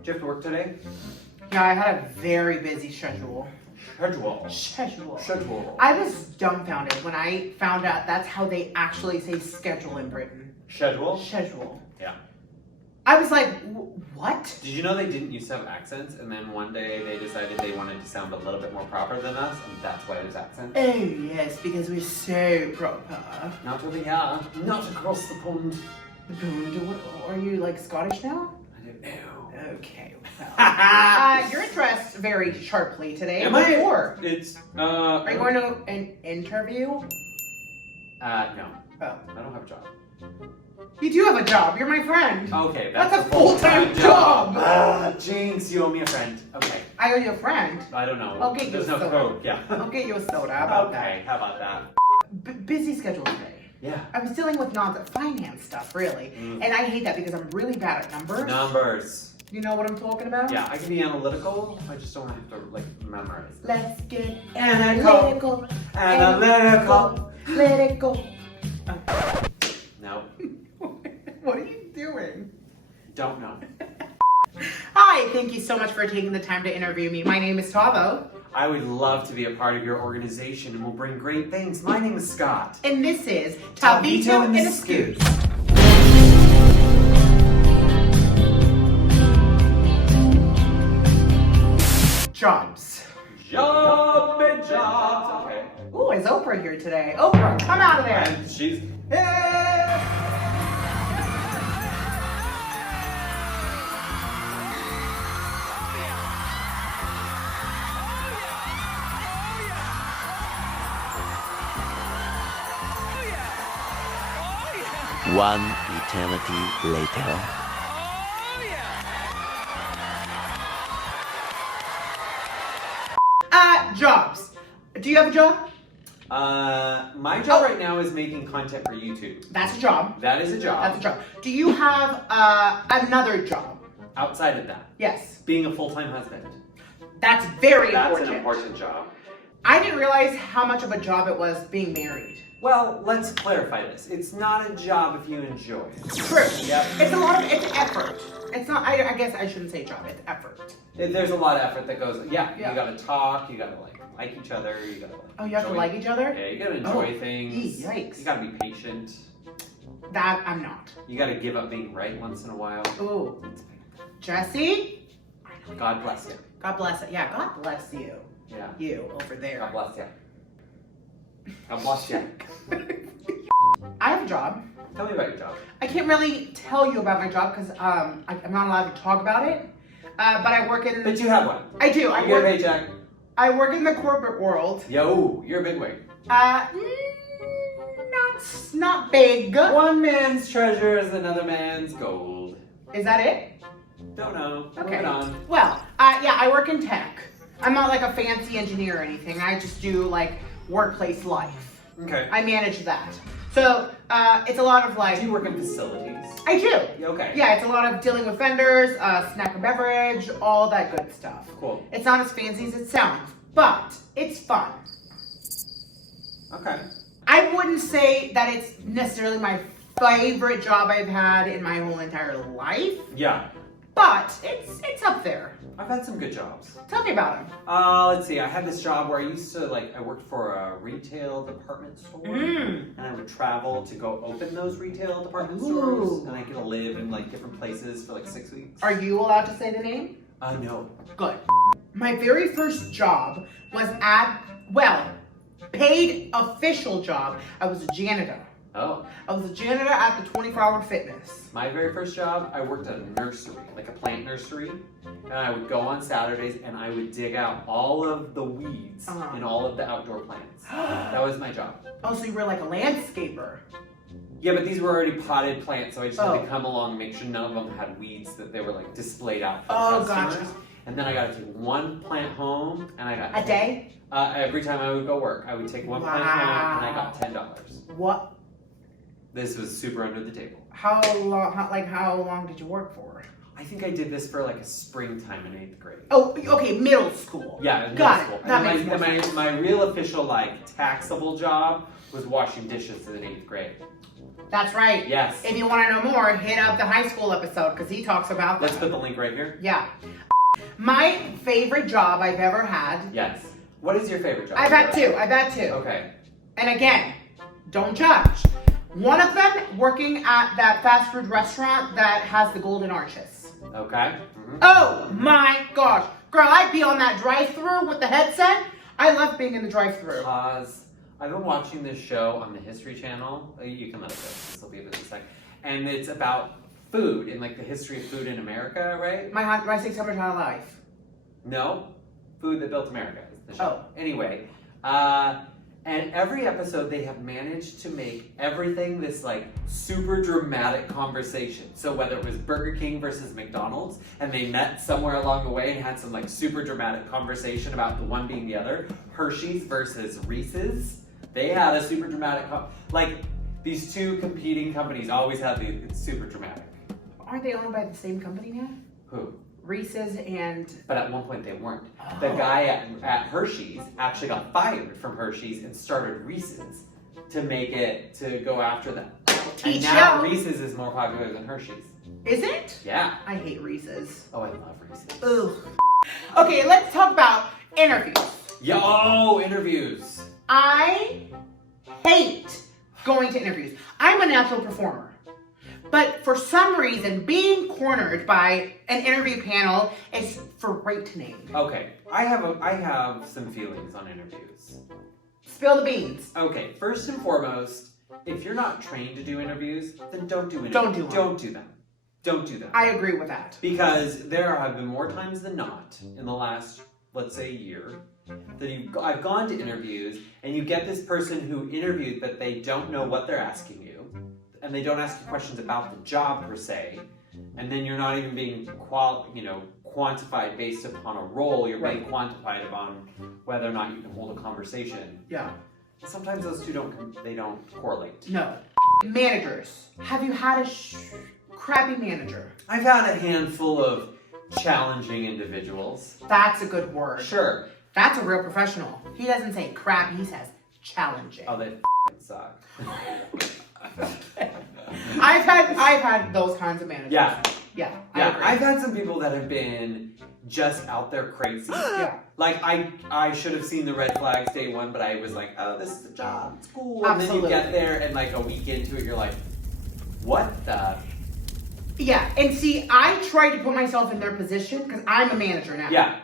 Did you have to work today? Yeah, I had a very busy schedule. Schedule. I was dumbfounded when I found out that's how they actually say schedule in Britain. Schedule. Yeah. I was like, what? Did you know they didn't used to have accents, and then one day they decided they wanted to sound a little bit more proper than us, and that's why there's accents? Oh yes, because we're so proper. Not really, yeah. Not across the pond. Are you like Scottish now? I don't know. Okay. Well. You're dressed very sharply today. Am What I? for? It's, Are you going to an interview? No. Oh. I don't have a job. You do have a job. You're my friend. Okay, That's a full-time job. Jinx, you owe me a friend. Okay. I owe you a friend. I don't know. I'll get you There's a no soda. code. Yeah. I'll get you a soda. How about Okay, how about that? that? Busy schedule today. Yeah. I was dealing with finance stuff, really. And I hate that because I'm really bad at numbers. Numbers. You know what I'm talking about? Yeah, I can be analytical. I just don't have to, like, memorize. Let's get Analytical. Analytical. Let it go. No. What are you doing? Don't know. Hi, thank you so much for taking the time to interview me. My name is Tavo. I would love to be a part of your organization and we'll bring great things. My name is Scott. And this is Tavito and the Scootz. Jobs. Jobs. Okay. Ooh, is Oprah here today? Oprah, come out of there. And she's... One eternity later. Jobs. Do you have a job? My job right now is making content for YouTube. That's a job. That is a job. That's a job. Do you have another job? Outside of that, Yes. being a full-time husband. That's very That's important. an important job. I didn't realize how much of a job it was being married. Well, let's clarify this. It's not a job if you enjoy it. True. Yep. It's effort. It's not, I guess I shouldn't say job, it's effort. There's a lot of effort that goes, Yeah. you gotta talk, you gotta like each other, you gotta Oh, you have to enjoy- like each other? Yeah, you gotta enjoy things. Yikes. You gotta be patient. That I'm not. You gotta give up being right once in a while. Ooh. Jesse? God bless you. God bless it. Yeah, God bless you. Yeah. You over there. God bless you. God bless you. I have a job. Tell me about your job. I can't really tell you about my job because I'm not allowed to talk about it. But I work in. But you have one. I do. You get a paycheck. I work in the corporate world. Yo, you're a big wig. Not big. One man's treasure is another man's gold. Is that it? Don't know. Okay. Moving on. Well, yeah, I work in tech. I'm not like a fancy engineer or anything. I just do like workplace life. Okay. I manage that. So it's a lot of like. Do you work in facilities? I do. Okay. Yeah, it's a lot of dealing with vendors, snack and beverage, all that good stuff. Cool. It's not as fancy as it sounds, but it's fun. Okay. I wouldn't say that it's necessarily my favorite job I've had in my whole entire life, Yeah. but it's up there. I've had some good jobs. Tell me about them. Let's see. I had this job where I used to I worked for a retail department store, and I would travel to go open those retail department stores, and I get to live in different places for 6 weeks. Are you allowed to say the name? No. Good. My very first job was paid official job. I was a janitor. Oh. I was a janitor at the 24-Hour Fitness. My very first job, I worked at a nursery, like a plant nursery, and I would go on Saturdays and I would dig out all of the weeds in all of the outdoor plants. That was my job. Oh, so you were like a landscaper. Yeah, but these were already potted plants, so I just had to come along and make sure none of them had weeds, that they were displayed out for the customers. Gotcha. And then I got to take one plant home, and I got a day. Every time I would go work, I would take one plant home, and I got $10. What? This was super under the table. How long did you work for? I think I did this for like a springtime in 8th grade. Oh, okay, middle school. Yeah, in Got middle it. school. That And makes more then sense. my real official like taxable job was washing dishes in 8th grade. That's right. Yes. If you want to know more, hit up the high school episode because he talks about Let's that. put the link right here. Yeah. My favorite job I've ever had. Yes. What is your favorite job? I've had two. Okay. And again, don't judge. One of them working at that fast food restaurant that has the golden arches. Okay. Oh my gosh. Girl, I'd be on that drive-thru with the headset. I love being in the drive-thru. Pause. I've been watching this show on the History Channel. You can let it go. This will be a bit of a sec. And it's about food and like the history of food in America, right? My 600 High Life. No. Food that built America is the show. Oh. Anyway, and every episode they have managed to make everything this like super dramatic conversation. So whether it was Burger King versus McDonald's and they met somewhere along the way and had some like super dramatic conversation about the one being the other, Hershey's versus Reese's, they had a super dramatic, like these two competing companies always had it's super dramatic. Aren't they owned by the same company now? Who? Reese's and... But at one point they weren't. The guy at Hershey's actually got fired from Hershey's and started Reese's to go after them. And now Reese's is more popular than Hershey's. Is it? Yeah. I hate Reese's. Oh, I love Reese's. Ugh. Okay, let's talk about interviews. Yo, interviews. I hate going to interviews. I'm a natural performer. But for some reason, being cornered by an interview panel is frightening. Okay, I have some feelings on interviews. Spill the beans. Okay, first and foremost, if you're not trained to do interviews, then don't do interviews. Don't do them. Don't do them. Don't do them. I agree with that. Because there have been more times than not in the last, let's say, year, that I've gone to interviews and you get this person who interviewed but they don't know what they're asking you. And they don't ask you questions about the job per se, and then you're not even being quantified based upon a role. You're being quantified upon whether or not you can hold a conversation. Yeah. Sometimes those two don't correlate. No. Managers. Have you had a crappy manager? I've had a handful of challenging individuals. That's a good word. Sure. That's a real professional. He doesn't say crappy, he says challenging. Oh, they suck. I've had those kinds of managers. Yeah. Yeah. Yeah. I've had some people that have been just out there crazy. Yeah. Like I should have seen the red flags day one, but I was like, oh, this is the job. It's cool. Absolutely. And then you get there and like a week into it, you're like, what the? Yeah. And see, I try to put myself in their position because I'm a manager now. Yeah.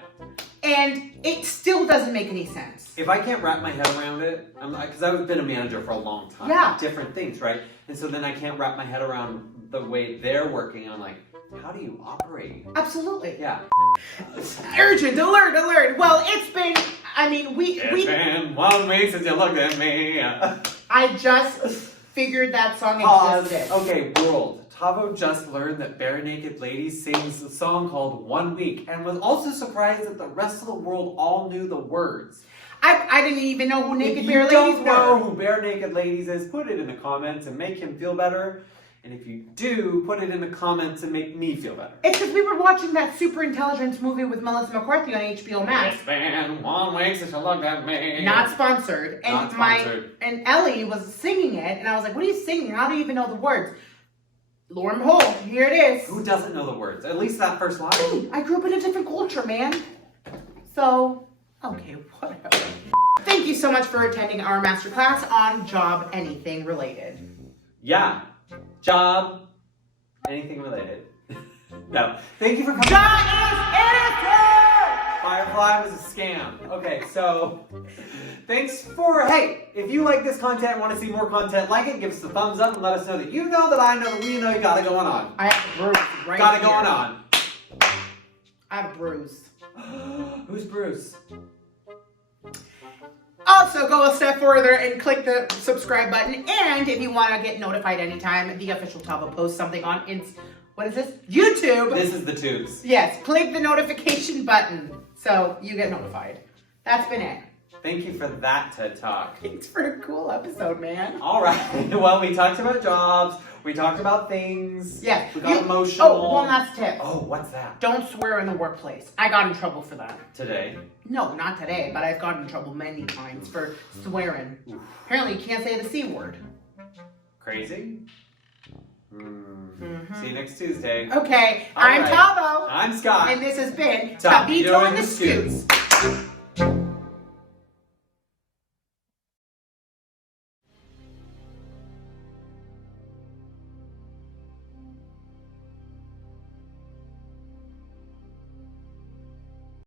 And it still doesn't make any sense. If I can't wrap my head around it, because I've been a manager for a long time. Yeah. Different things, right? And so then I can't wrap my head around the way they're working. I'm like, how do you operate? Absolutely. Yeah. Urgent alert. Well, it's been, It's been 1 week since you looked at me. I just figured that song Pause. existed. Okay, world. Tavo just learned that Bare Naked Ladies sings a song called 1 Week and was also surprised that the rest of the world all knew the words. I didn't even know who Naked Bare If Ladies you don't know were. who Bare Naked Ladies is, put it in the comments and make him feel better. And if you do, put it in the comments and make me feel better. It's because we were watching that super intelligence movie with Melissa McCarthy on HBO Max. It's been 1 week since you looked at me. Not sponsored. And Not sponsored. and Ellie was singing it, and I was like, what are you singing? How do you even know the words? Lo and behold, here it is. Who doesn't know the words? At least that first line. I grew up in a different culture, man. So, okay, whatever. Thank you so much for attending our masterclass on job anything related. Yeah. Job. Anything related. No. Thank you for coming. John is innocent! Firefly was a scam. Okay, so thanks for, hey, if you like this content and want to see more content like it, give us a thumbs up and let us know that you know that I know that we know you got it going on. I have a bruise right Got it here. going on. I have a bruise. Who's Bruce? Also, go a step further and click the subscribe button. And if you want to get notified anytime the official Tavo posts something on what is this? YouTube. This is the tubes. Yes, click the notification button so you get notified. That's been it. Thank you for that TED Talk. Thanks for a cool episode, man. All right. Well, we talked about jobs. We talked about things. Yeah. We got emotional. Oh, one last tip. Oh, what's that? Don't swear in the workplace. I got in trouble for that. Today. No, not today, but I've gotten in trouble many times for swearing. Oof. Apparently, you can't say the C word. Crazy? See you next Tuesday. Okay, All I'm right. Tavo. I'm Scott. And this has been Tavito Tavito and and the the Scootz.